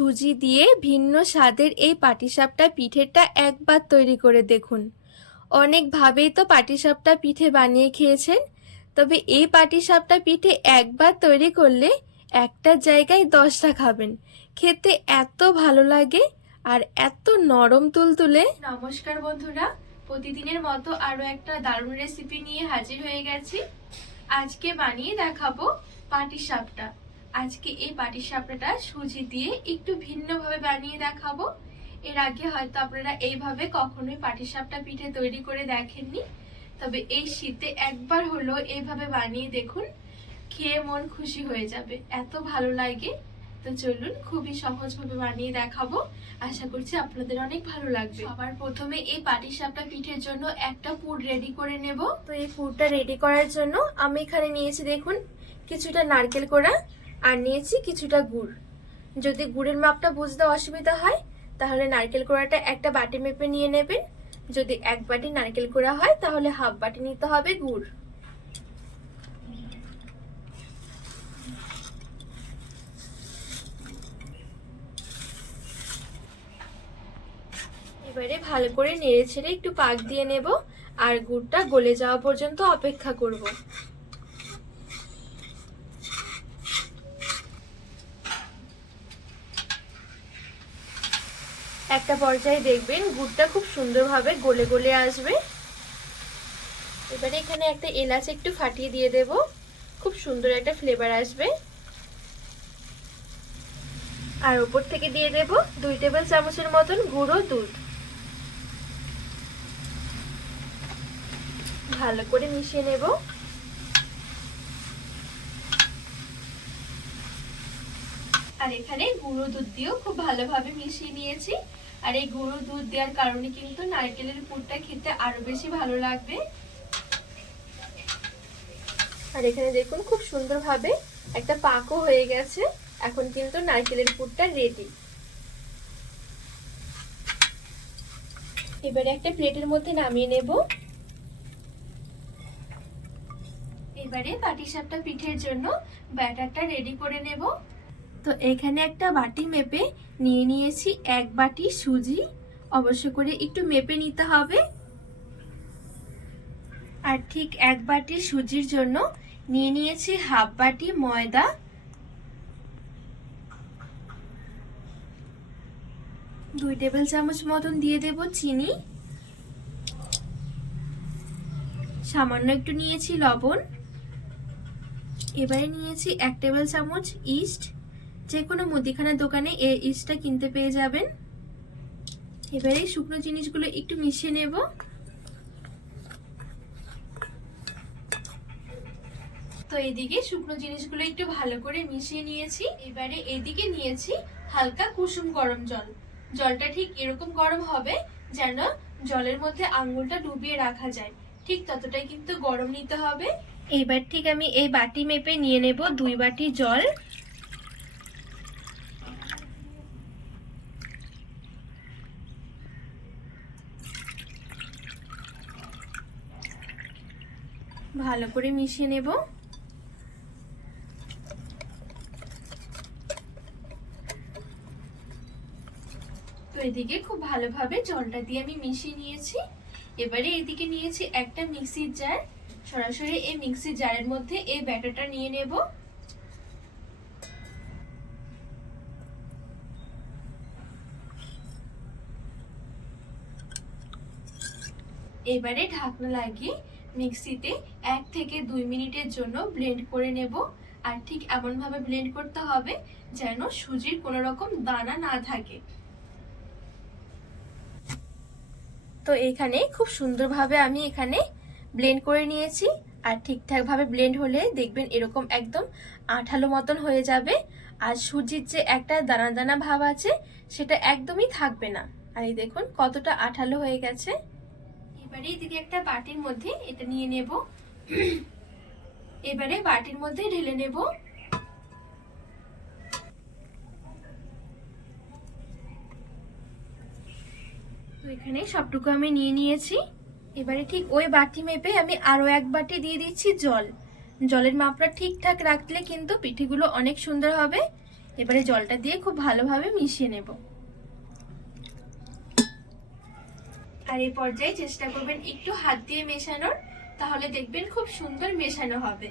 সুজি দিয়ে ভিন্ন স্বাদের এই পাটিসাপটা পিঠেটা একবার তৈরি করে দেখুন। অনেকভাবেই তো পাটিসাপটা পিঠে বানিয়ে খেয়েছেন, তবে এই পাটিসাপটা পিঠে একবার তৈরি করলে একটা জায়গায় দশটা খাবেন। খেতে এত ভালো লাগে আর এত নরম তুলতুলে। নমস্কার বন্ধুরা, প্রতিদিনের মতো আরও একটা দারুণ রেসিপি নিয়ে হাজির হয়ে গেছি। আজকে বানিয়ে দেখাবো পাটিসাপটা। আজকে এই পাটিসাপটাটা সুজি দিয়ে একটু ভিন্নভাবে বানিয়ে দেখাবো। এর আগে হয়তো আপনারা এইভাবে কখনোই পাটিসাপটা পিঠে তৈরি করে দেখেননি। তবে এই শীতে একবার হলো এইভাবে বানিয়ে দেখুন, খেয়ে মন খুশি হয়ে যাবে। এত ভালো লাগে। তো চলুন খুবই সহজভাবে বানিয়ে দেখাবো। আশা করছি আপনাদের অনেক ভালো লাগবে। আবার প্রথমে এই পাটিসাপটা পিঠের জন্য একটা পুর রেডি করে নেব। তো এই পুরটা রেডি করার জন্য আমি এখানে নিয়েছি দেখুন, কিছুটা নারকেল কোড়া। আর নিয়েছি কিছুটা গুড়। যদি গুড়ের মাপটা বুঝতে অসুবিধা হয়, তাহলে নারকেল কোড়াটা একটা বাটি মেপে নিয়ে নেবেন। যদি এক বাটি নারকেল কোড়া হয়, তাহলে হাফ বাটি নিতে হবে গুড়। এবারে ভালো করে নেড়ে ছেড়ে একটু পাক দিয়ে নেব, আর গুড়টা গলে যাওয়া পর্যন্ত অপেক্ষা করব। একটা পর্যায়ে দেখবেন গুড়টা খুব সুন্দরভাবে গলে গলে আসবে। এবারে এখানে একটা এলাচ একটু ফাটিয়ে দিয়ে দেব। খুব সুন্দর একটা ফ্লেভার আসবে। আর উপর থেকে দিয়ে দেব দুই টেবিল চামচের মতন গুঁড়ো দুধ। ভালো করে মিশিয়ে নেব। আর এখানে গুঁড়ো দুধ দিয়েও খুব ভালোভাবে মিশিয়ে নিয়েছি। আর এই গুঁড়ো দুধ দেওয়ার কারণে কিন্তু নারকেলের পুরটা খেতে আরও বেশি ভালো লাগবে। আর এখানে দেখুন খুব সুন্দরভাবে একটা পাকও হয়ে গেছে। এখন কিন্তু নারকেলের পুরটা রেডি এবারে একটা প্লেটের মধ্যে নামিয়ে নেব। এবারে পাটিসাপটা পিঠের জন্য ব্যাটারটা রেডি করে নেব। তো এখানে একটা বাটি মেপে নিয়ে নিয়েছি এক বাটি সুজি। অবশ্য করে একটু মেপে নিতে হবে। আর ঠিক এক বাটি সুজির জন্য নিয়ে নিয়েছি হাফ বাটি ময়দা। দুই টেবিল চামচ মতন দিয়ে দেব চিনি। সামান্য একটু নিয়েছি লবণ। এবারে নিয়েছি এক টেবিল চামচ ইস্ট। যে কোনো মুদিখানার দোকানে এই ইস্টটা কিনতে পেয়ে যাবেন। এবারে শুকনো জিনিসগুলো একটু মিশিয়ে নেব। তো এদিকে শুকনো জিনিসগুলো একটু ভালো করে মিশিয়ে নিয়েছি। এবারে এদিকে নিয়েছি হালকা কুসুম গরম জল। জলটা ঠিক এরকম গরম হবে যেন জলের মধ্যে আঙ্গুলটা ডুবিয়ে রাখা যায়। ঠিক ততটাই কিন্তু গরম নিতে হবে। এবার ঠিক আমি এই বাটি মেপে নিয়ে নেব দুই বাটি জল। ভালো করে মিশিয়ে নেব। তো এদিকে খুব ভালোভাবে জলটা দিয়ে আমি মিশিয়ে নিয়েছি। এবারে এদিকে নিয়েছি একটা মিক্সির জার সরাসরি এই মিক্সির জারের মধ্যে এই ব্যাটারটা নিয়ে নেব। এবারে ঢাকনা লাগিয়ে মিক্সিতে এক থেকে দুই মিনিটের জন্য ব্লেন্ড করে নেব। আর ঠিক এমনভাবে ব্লেন্ড করতে হবে যেন সুজির কোনো রকম দানা না থাকে। তো এখানে খুব সুন্দরভাবে আমি এখানে ব্লেন্ড করে নিয়েছি। আর ঠিকঠাকভাবে ব্লেন্ড হলে দেখবেন এরকম একদম আঠালো মতন হয়ে যাবে। আর সুজির যে একটা দানা দানা ভাব আছে, সেটা একদমই থাকবে না। আর এই দেখুন কতটা আঠালো হয়ে গেছে। এবারে এদিকে একটা বাটির মধ্যে এটা নিয়ে নেব। এবারে বাটির মধ্যে ঢেলে নেব। তো এখানে সবটুকু আমি নিয়ে নিয়েছি। এবারে ঠিক ওই বাটি মেপে আমি আরও এক বাটি দিয়ে দিচ্ছি জল। জলের মাপটা ঠিকঠাক রাখলে কিন্তু পিঠেগুলো অনেক সুন্দর হবে। এবারে জলটা দিয়ে খুব ভালোভাবে মিশিয়ে নেব। আর এই পর্যায়ে চেষ্টা করবেন একটু হাত দিয়ে মেশানোর, তাহলে দেখবেন খুব সুন্দর মেশানো হবে।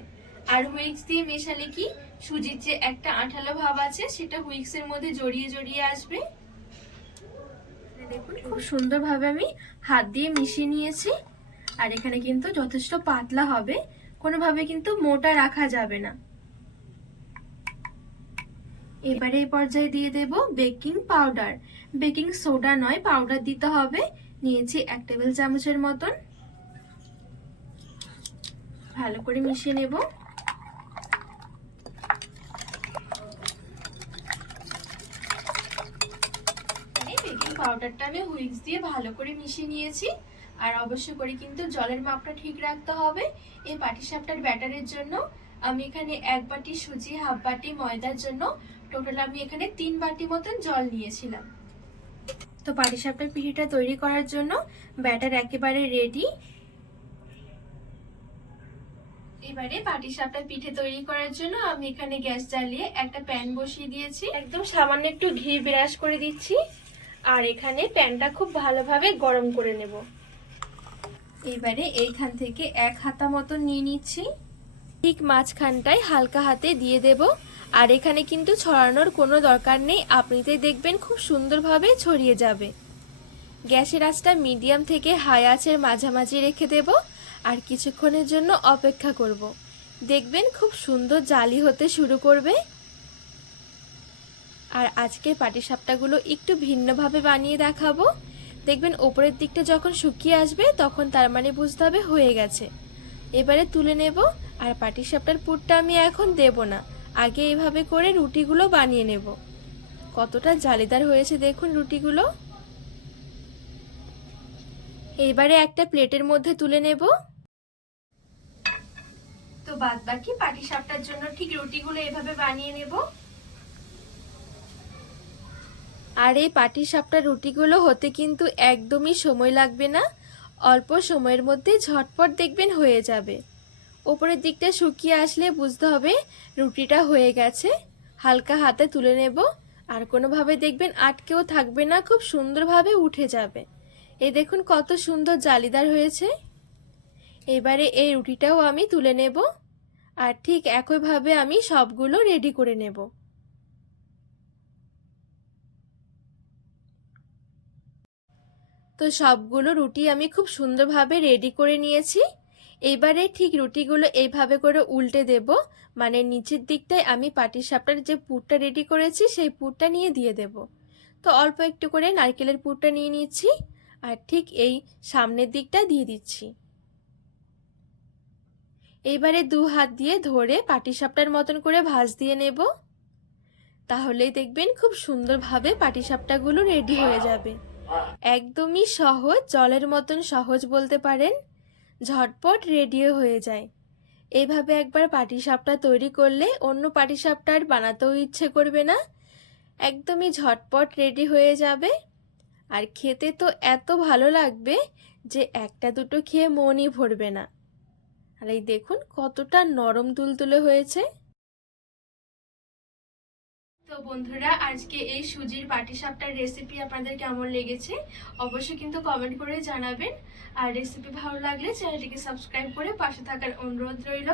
আর হুইক্স দিয়ে মেশালে কি? সুজির যে একটা আঠালো ভাব আছে, সেটা হুইক্স এর মধ্যে জড়িয়ে জড়িয়ে আসবে। দেখুন, খুব সুন্দরভাবে আমি হাত দিয়ে মিশিয়ে নিয়েছি। আর এখানে কিন্তু যথেষ্ট পাতলা হবে, কোনোভাবে কিন্তু মোটা রাখা যাবে না। এবারে এই পর্যায়ে দিয়ে দেব বেকিং পাউডার। বেকিং সোডা নয়, পাউডার দিতে হবে। নিয়েছি এক টেবিল চামচের মতন। ভালো করে মিশিয়ে নেব। বেকিং পাউডারটা আমি হুইক্স দিয়ে ভালো করে মিশিয়ে নিয়েছি। আর অবশ্যই করে কিন্তু জলের মাপটা ঠিক রাখতে হবে। এই পাটিসাপটার ব্যাটারের জন্য আমি এখানে এক বাটি সুজি, হাফ বাটি ময়দার জন্য টোটাল আমি এখানে তিন বাটি মতন জল নিয়েছিলাম। তো পাটিসাপটার পিঠিটা তৈরি করার জন্য ব্যাটার একেবারে রেডি এবারে পাটিসাপটা পিঠে তৈরি করার জন্য আমি এখানে গ্যাস জ্বালিয়ে একটা প্যান বসিয়ে দিয়েছি। একদম সামান্য একটু ঘি বিরাস করে দিচ্ছি। আর এখানে প্যানটা খুব ভালোভাবে গরম করে নেব। এবারে এইখান থেকে এক হাতা মতো নিয়ে নিচ্ছি। ঠিক মাঝখানটায় হালকা হাতে দিয়ে দেব। আর এখানে কিন্তু ছড়ানোর কোনো দরকার নেই। আপনিতে দেখবেন খুব সুন্দরভাবে ছড়িয়ে যাবে। গ্যাসের আঁচটা মিডিয়াম থেকে হাই আঁচের মাঝামাঝি রেখে দেব আর কিছুক্ষণের জন্য অপেক্ষা করব। দেখবেন খুব সুন্দর জালি হতে শুরু করবে। আর আজকের পাটিসাপটাগুলো একটু ভিন্নভাবে বানিয়ে দেখাবো। দেখবেন ওপরের দিকটা যখন শুকিয়ে আসবে, তখন তার মানে বুঝতে হবে হয়ে গেছে। এবারে তুলে নেব আর পাটিসাপটার পুরটা আমি এখন দেব না। আগে এভাবে করে রুটিগুলো বানিয়ে নেব। কতটা জালিদার হয়েছে দেখুন রুটিগুলো। এইবারে একটা প্লেটের মধ্যে তুলে নেব। তো বাদ বাকি পাটিসাপটার জন্য ঠিক রুটিগুলো এভাবে বানিয়ে নেব। আর এই পাটিসাপটা রুটিগুলো হতে কিন্তু একদমই সময় লাগবে না। অল্প সময়ের মধ্যে ঝটপট দেখবেন হয়ে যাবে। ওপরের দিকটা শুকিয়ে আসলে বুঝতে হবে রুটিটা হয়ে গেছে। হালকা হাতে তুলে নেব। আর কোনোভাবে দেখবেন আটকেও থাকবে না, খুব সুন্দরভাবে উঠে যাবে। এ দেখুন কত সুন্দর জালিদার হয়েছে। এবারে এই রুটিটাও আমি তুলে নেব। আর ঠিক একইভাবে আমি সবগুলো রেডি করে নেব। তো সবগুলো রুটি আমি খুব সুন্দরভাবে রেডি করে নিয়েছি। এবারে ঠিক রুটিগুলো এইভাবে করে উল্টে দেব। মানে নিচের দিকটায় আমি পাটিসাপটার যে পুরটা রেডি করেছি, সেই পুরটা নিয়ে দিয়ে দেব। তো অল্প একটু করে নারকেলের পুরটা নিয়ে নিচ্ছি আর ঠিক এই সামনের দিকটা দিয়ে দিচ্ছি। এইবারে দু হাত দিয়ে ধরে পাটিসাপটার মতন করে ভাজ দিয়ে নেব। তাহলেই দেখবেন খুব সুন্দরভাবে পাটিসাপটাগুলো রেডি হয়ে যাবে। একদমই সহজ, জলের মতন সহজ বলতে পারেন। ঝটপট রেডিও হয়ে যায়। এভাবে একবার পাটিসাপটা তৈরি করলে অন্য পাটিসাপটা আর বানাতেও ইচ্ছে করবে না। একদমই ঝটপট রেডি হয়ে যাবে। আর খেতে তো এত ভালো লাগবে যে একটা দুটো খেয়ে মনই ভরবে না। আর এই দেখুন কতটা নরম তুলতুলে হয়েছে। বন্ধুরা, আজকে এই সুজির পাটিসাপটার রেসিপি আপনাদের কেমন লেগেছে অবশ্যই কিন্তু কমেন্ট করে জানাবেন। আর রেসিপি ভালো লাগলে চ্যানেলটিকে সাবস্ক্রাইব করে পাশে থাকার অনুরোধ রইল।